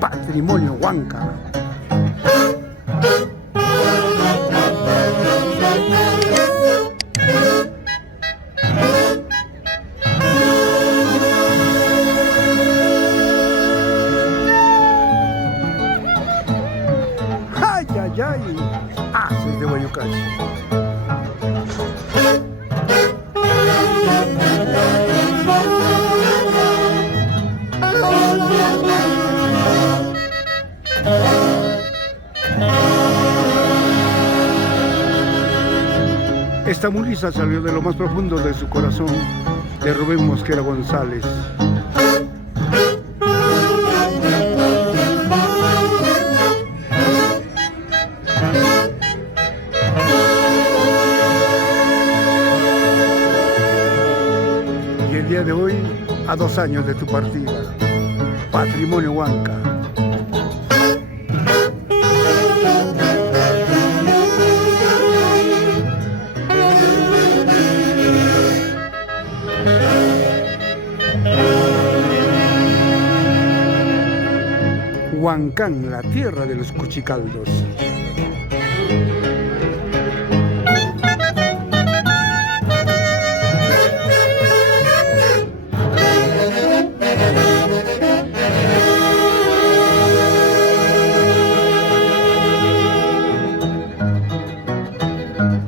Patrimonio Huanca. ¡Ay, ay, ay! Haces de Guayucachi. Esta mulisa salió de lo más profundo de su corazón, de Rubén Mosquera González. Y el día de hoy, a 2 años de tu partida, Patrimonio Huanca. Huancán, la tierra de los cuchicaldos.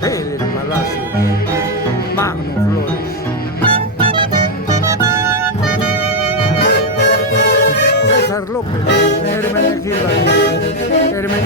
Pedro Palacio, Magno Flores, César López, Hermenegildo, César López.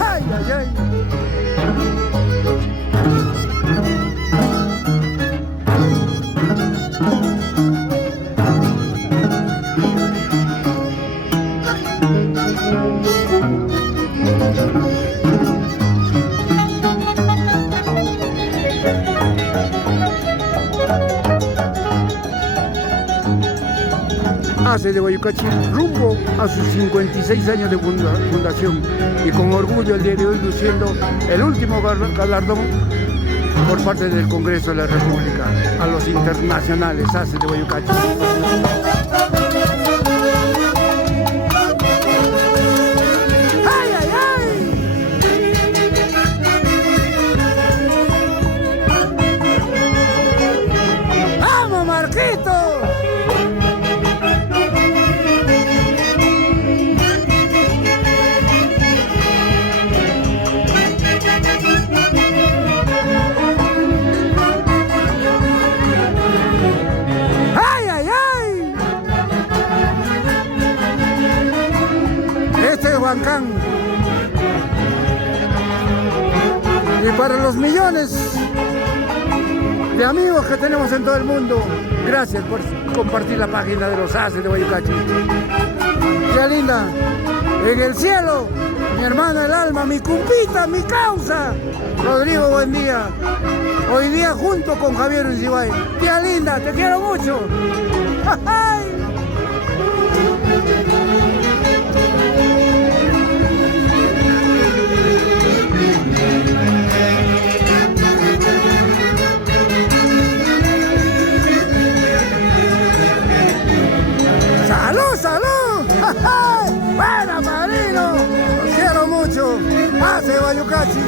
Ay, ay, ay. Hace de Guayucachi rumbo a sus 56 años de fundación y con orgullo el día de hoy luciendo el último galardón por parte del Congreso de la República a los internacionales. Hace de Guayucachi. ¡Ay, ay, ay! ¡Vamos, Marquito! Huancán. Y para los millones de amigos que tenemos en todo el mundo, gracias por compartir la página de los Haces de Guayucachi. Tía linda, en el cielo, mi hermana del alma, mi cumpita, mi causa, Rodrigo, buen día. Hoy día junto con Javier Uncibay. Tía linda, te quiero mucho. ¡Salud, salud! ¡Buena, padrino! ¡Los quiero mucho! ¡Hace Guayucachi!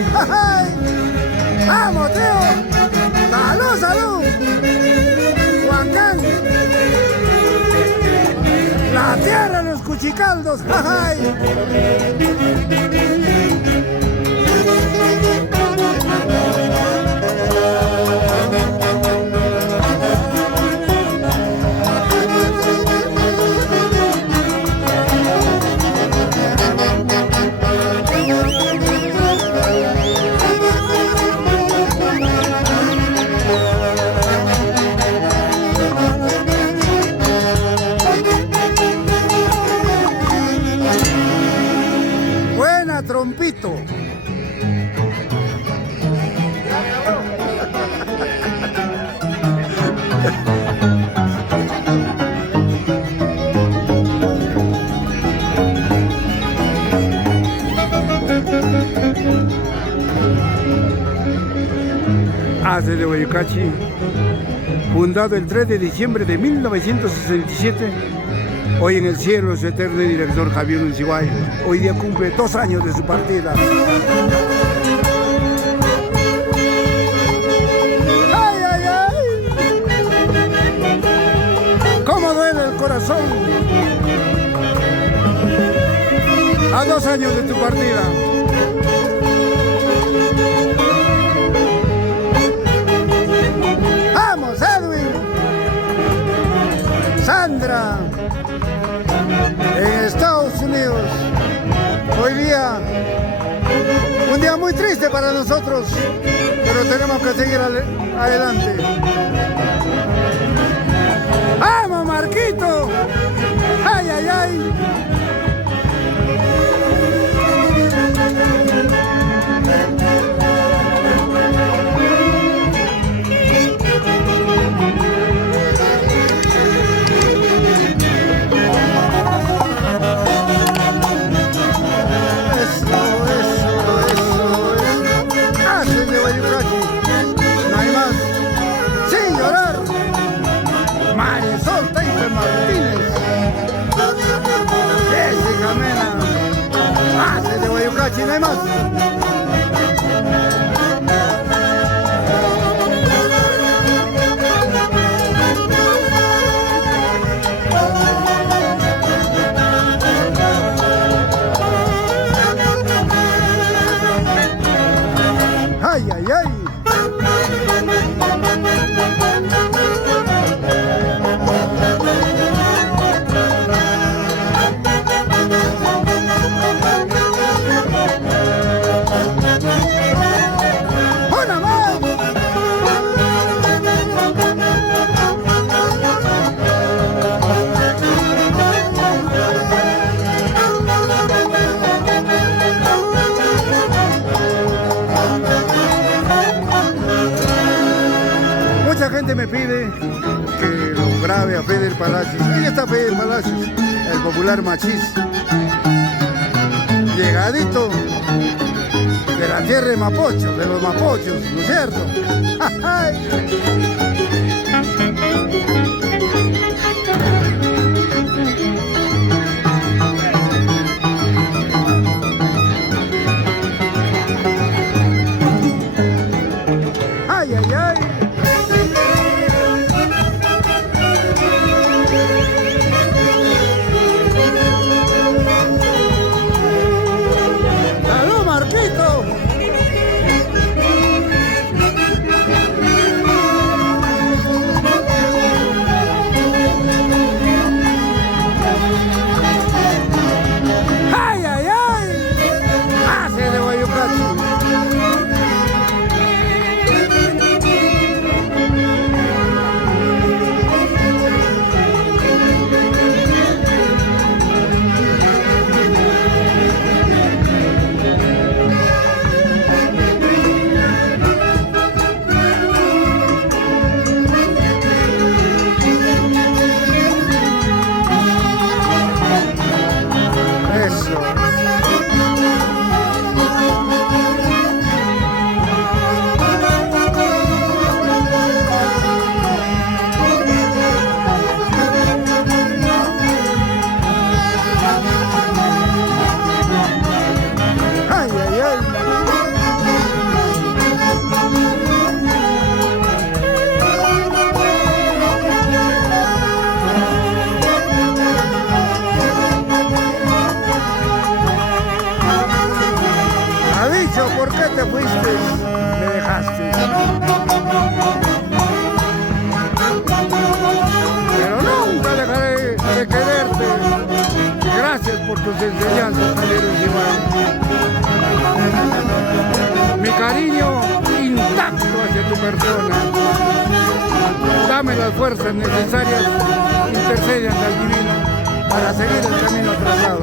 ¡Vamos, tío! ¡Salud, salud! ¡Huancán! ¡La tierra de los cuchicaldos! Trompito. ACE de Guayucachi, fundado el 3 de diciembre de 1967. Hoy en el cielo su eterno director Javier Unciguay. Hoy día cumple 2 años de su partida. ¡Ay, ay, ay! ¡Cómo duele el corazón! A 2 años de tu partida. ¡Vamos, Edwin! Sandra, en Estados Unidos. Hoy día, un día muy triste para nosotros, pero tenemos que seguir adelante. ¡Vamos, Marquito! ¡Ay, ay, ay! No hay más. Ay, ay, ay. Mucha gente me pide que lo grabe a Feder Palacios. Ahí está Feder Palacios, el popular machís. Llegadito de la tierra de Mapocho, de los Mapochos, ¿no es cierto? ¡Ay, ay, ay! ¡Salud, Marquito! ¡Ay, ay, ay! ¡Hace de Guayucachi! ¿Por qué te fuiste? Me dejaste. Pero nunca dejaré de quererte. Gracias por tus enseñanzas, Javier Unciguay. Mi cariño intacto hacia tu persona. Dame las fuerzas necesarias, intercede ante el divino para seguir el camino trazado.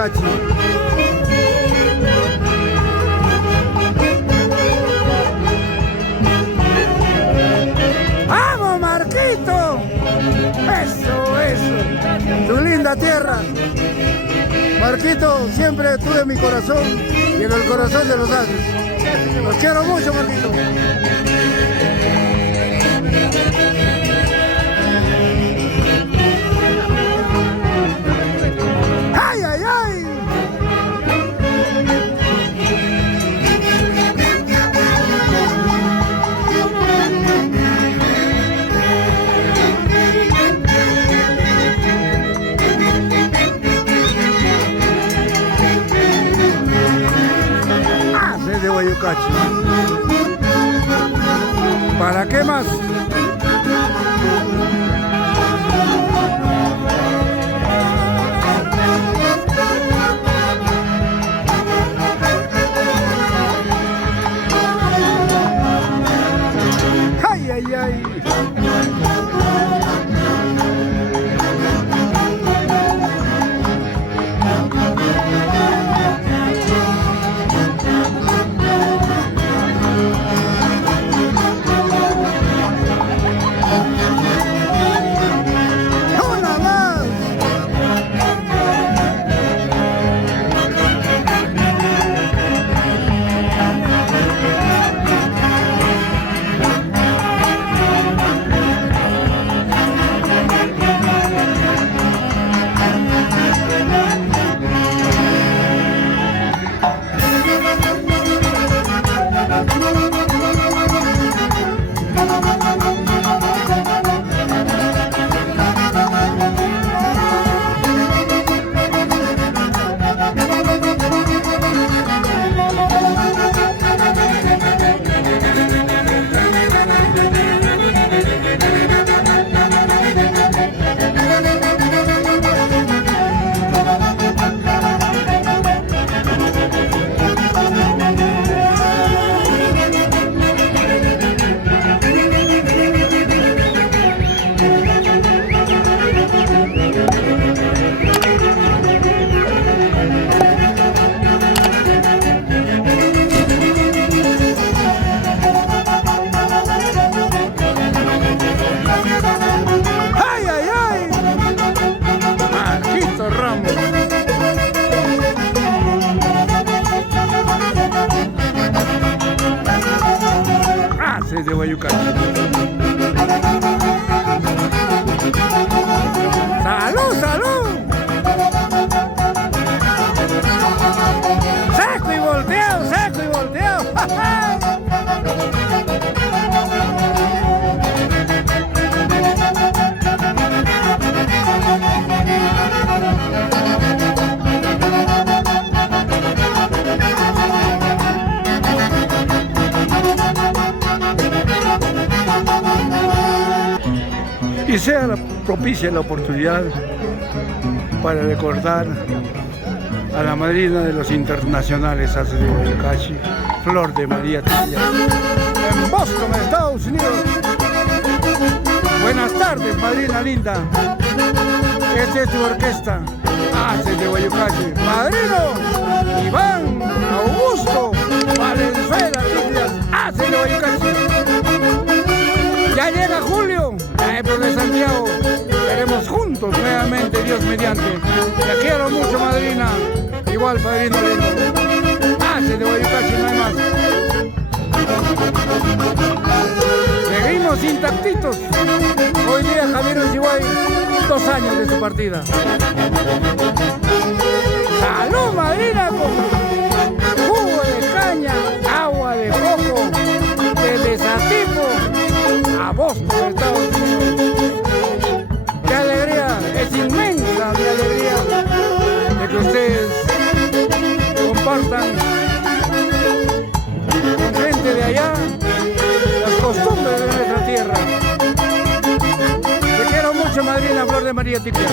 Guayucachi. ¡Vamos, Marquito! Eso. Tu linda tierra. Marquito, siempre tuve en mi corazón y en el corazón de los Haces. Los quiero mucho, Marquito. ¡Ay, ay, ay! Haces de Guayucachi. ¿Para qué más? ¡Ay, ay, ay! ¡Una más! ¡Ay, ay, ay! Marquito Ramos. Haces de Guayucachi. ¡Salud, salud! ¡Seco y volteado, seco y volteado! ¡Ja, ja! Y sea propicia la oportunidad para recordar a la madrina de los internacionales Haces de Guayucachi, Flor de María Tipia, en Boston, Estados Unidos. Buenas tardes, madrina linda. Esta es tu orquesta, Haces de Guayucachi. Madrino, Iván Augusto Valenzuela Tipias, Haces de Guayucachi. Ya llega julio, la época de Santiago. Estaremos juntos nuevamente, Dios mediante. Te quiero mucho, madrina. Igual, padrino lindo. Haces de Guayucachi, no hay más. Seguimos intactitos. Hoy día Javier Ochiguay, 2 años de su partida. ¡Salud, madrina! Con jugo de caña, agua de coco, de desatipo, a Boston, Estados Unidos. ¡Qué alegría! Es inmensa mi alegría de que ustedes compartan con gente de allá las costumbres de nuestra tierra. Te quiero mucho, madrina Flor de María Tipia.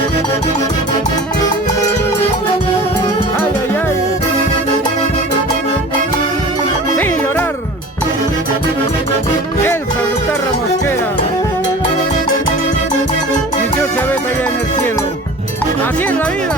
¡Ay, ay, ay! ¡Sin llorar! Elsa Guitarra Mosquera, mi Dios se ve allá en el cielo. Así es la vida.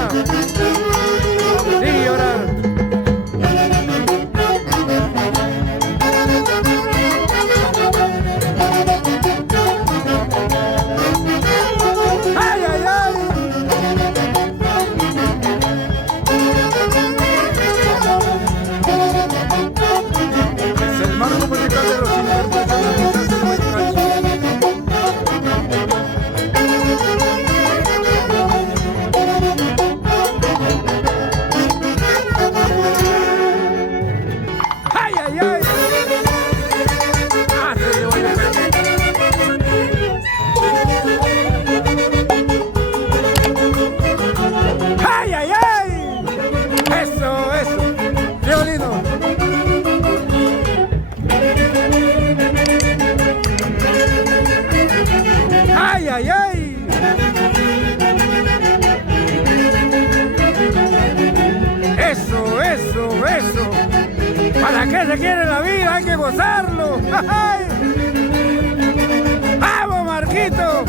se quiere la vida, hay que gozarlo. ¡Ay! ¡Vamos, Marquito!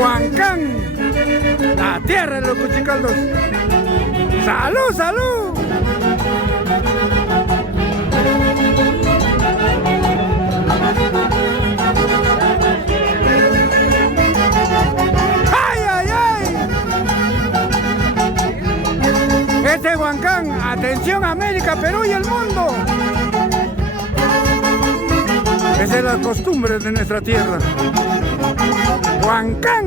Huancán, la tierra de los cuchicaldos. ¡Salud, salud! ¡Ay, ay, ay! Este Huancán, atención América, Perú y el mundo. Esa es la costumbre de nuestra tierra. Huancán.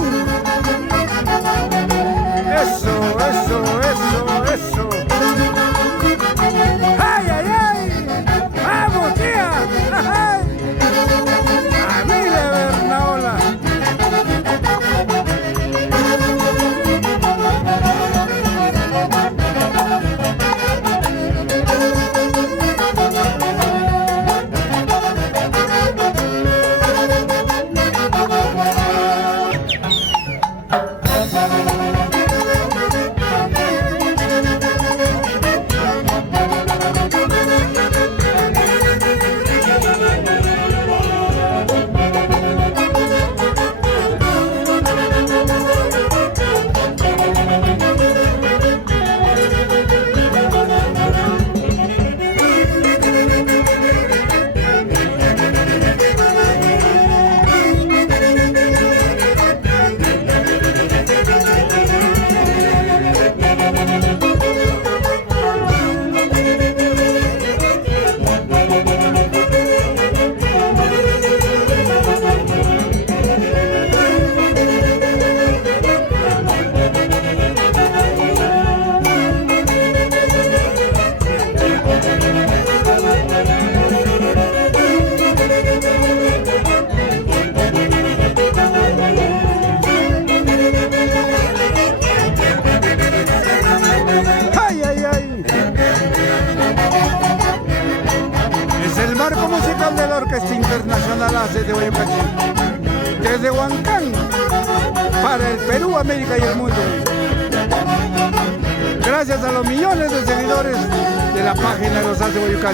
Eso, eso, eso, eso. ¡Ay, ay, ay! ¡Vamos, tía! ¡Ay! ¡A mí de Bernaola! Marco musical de la Orquesta Internacional ACE de Boyacá, desde Huancán para el Perú, América y el mundo. Gracias a los millones de seguidores de la página de los ACE de Boyacá.